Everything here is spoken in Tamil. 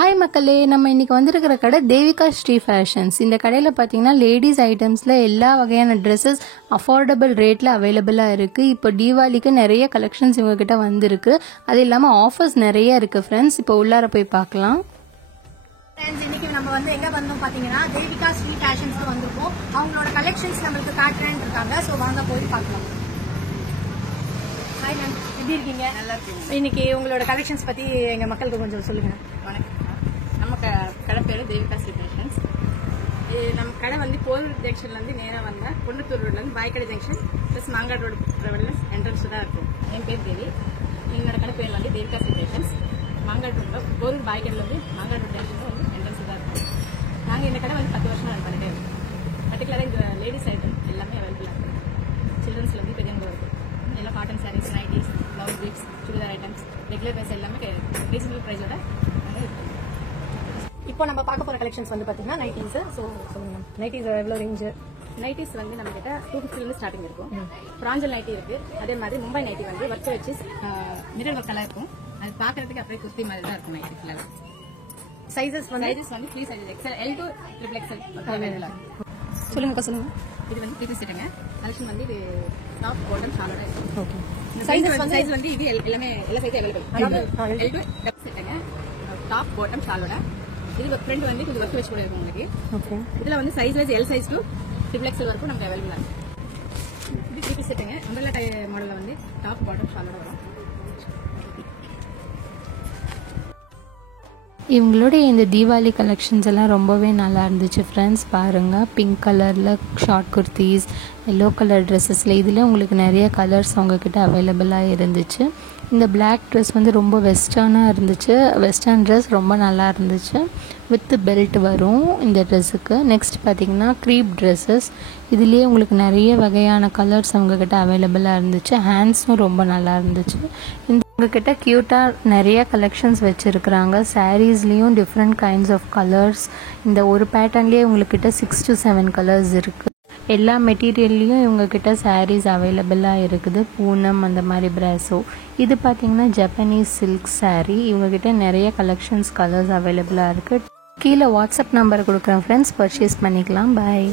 ஹாய் மக்களே, நம்ம இன்னைக்கு வந்திருக்கிற கடை தேவிகா ஸ்ரீ ஃபேஷன்ஸ். இந்த கடையில் பார்த்தீங்கன்னா லேடிஸ் ஐட்டம்ஸில் எல்லா வகையான ட்ரெஸ்ஸஸ் அஃபோர்டபுள் ரேட்டில் அவைலபிளாக இருக்குது. இப்போ தீபாவளிக்கு நிறைய கலெக்ஷன்ஸ் இவங்ககிட்ட வந்திருக்கு. அது இல்லாமல் ஆஃபர்ஸ் நிறைய இருக்குது ஃப்ரெண்ட்ஸ். இப்போ உள்ளார போய் பார்க்கலாம். இன்னைக்கு நம்ம எங்க வந்தோம் பாத்தீங்கன்னா தேவிகா ஸ்ரீ ஃபேஷன்ஸ்க்கு வந்திருக்கோம். அவங்களோட கலெக்ஷன்ஸ் நம்மளுக்கு காட்டுறேன்னு இருக்காங்க. ஸோ வாங்க போய் பார்க்கலாம். ஹாய் மேம், எப்படி இருக்கீங்க? நல்லா இருக்கீங்க. இன்னைக்கு உங்களோட கலெக்ஷன்ஸ் பத்தி எங்க மக்களுக்கு கொஞ்சம் சொல்லுங்க. வணக்கம். நம்ம கடை பேரு தேவிகா ஸ்ரீ ஃபேஷன்ஸ். நம்ம கடை போரூர் ஜங்ஷன்லேருந்து நேராக வந்தால் குண்டத்தூர் ரோட்லேருந்து Paikadai junction plus Mangadu road ட்ராவலில் என்ட்ரன்ஸ் தான் இருக்கும். என் பேர் தேவி. என்னோட கடை பேர் தேவிகா ஸ்ரீ ஃபேஷன்ஸ். மாங்காடு ரோட்டில் போரூர் பாய்க்கடையிலேருந்து மாங்காடு ரோடு ஜங்ஷன் என்ட்ரன்ஸ் தான் இருக்கும். நாங்கள் இந்த கடை 10 வருஷம் ரன் பண்ணிட்டே இருக்கோம். பர்டிகுலராக இந்த லேடிஸ் ஐட்டம் எல்லாமே அவைலபிளாக இருக்கும். சில்ட்ரன்ஸ்லேருந்து பெரியவங்க இருக்கும். எல்லாம் cotton saris, nighties, blouse bits, churidar items, regular dress எல்லாமே ரீசனபிள் ப்ரைஸோட இப்போ நம்ம பார்க்க போற கலெக்ஷன்ஸ் பாத்தீங்கன்னா நைட்டிஸ். ஸோ சொல்லுங்க, நைட்டிஸ் எவ்வளோ ரேஞ்சு? நைட்டிஸ் நம்ம கிட்ட 250 ஸ்டார்டிங் இருக்கும். பிராஞ்சல் நைட்டி இருக்கு. அதே மாதிரி மும்பை நைட்டி ஒர்க் வச்சு மிரர் ஒர்க் எல்லாம் இருக்கும். அது பாக்குறதுக்கு அப்படியே குர்த்தி மாதிரி தான் இருக்கும். நைட்டி ஃபுல்லாக sizes free size XL, L to triple XL அவைலபிளாக. சொல்லுங்க சொல்லுங்க. இது 3 செட்டுங்க. கலெக்ஷன் இது டாப் பாட்டம் ஷாலோட இருக்கும். ஓகே. சைஸ் இது எல்லாமே எல்லா சைஸும் அவைலபிள். எல் டு டபுள் செட்டுங்க. டாப் பாட்டம் ஷாலோட. இது ஃப்ரண்ட் கொஞ்சம் ஒர்க் வச்சு கூட இருக்கும் உங்களுக்கு. ஓகே. இதுல size wise L size to triple XL வரைக்கும் நமக்கு அவைலபிளா இருக்கு. இது 3 செட்டுங்க. அம்பர்லா மாடல்ல டாப் பாட்டம் ஷாலோட வரும். இவங்களுடைய இந்த தீபாவளி கலெக்ஷன்ஸ் எல்லாம் ரொம்பவே நல்லா இருந்துச்சு ஃப்ரெண்ட்ஸ். பாருங்கள், பிங்க் கலரில் ஷார்ட் குர்த்திஸ், எல்லோ கலர் ட்ரெஸ்ஸஸில் இதில் உங்களுக்கு நிறைய கலர்ஸ் அவங்கக்கிட்ட அவைலபிளாக இருந்துச்சு. இந்த பிளாக் ட்ரெஸ் ரொம்ப வெஸ்டர்னாக இருந்துச்சு. வெஸ்டர்ன் ட்ரெஸ் ரொம்ப நல்லா இருந்துச்சு. வித் பெல்ட் வரும் இந்த ட்ரெஸ்ஸுக்கு. நெக்ஸ்ட் பார்த்திங்கன்னா க்ரீப் ட்ரெஸ்ஸஸ். இதுலேயே உங்களுக்கு நிறைய வகையான கலர்ஸ் அவங்கக்கிட்ட அவைலபிளாக இருந்துச்சு. ஹேண்ட்ஸும் ரொம்ப நல்லா இருந்துச்சு. உங்ககிட்ட க்யூட்டாக நிறைய கலெக்ஷன்ஸ் வச்சுருக்குறாங்க. சாரீஸ்லேயும் டிஃப்ரெண்ட் கைண்ட்ஸ் ஆஃப் கலர்ஸ். இந்த ஒரு பேட்டர்ன்லேயே உங்கள்கிட்ட 6 to 7 கலர்ஸ் இருக்குது. எல்லா மெட்டீரியல்லையும் இவங்கக்கிட்ட சாரீஸ் அவைலபிளாக இருக்குது. பூனம் அந்த மாதிரி பிராசோ. இது பார்த்திங்கன்னா ஜப்பனீஸ் சில்க் சாரீ. இவங்கக்கிட்ட நிறைய கலெக்ஷன்ஸ் கலர்ஸ் அவைலபிளாக இருக்குது. கீழே வாட்ஸ்அப் நம்பர் கொடுக்குறேன் ஃப்ரெண்ட்ஸ், பர்ச்சேஸ் பண்ணிக்கலாம். பாய்.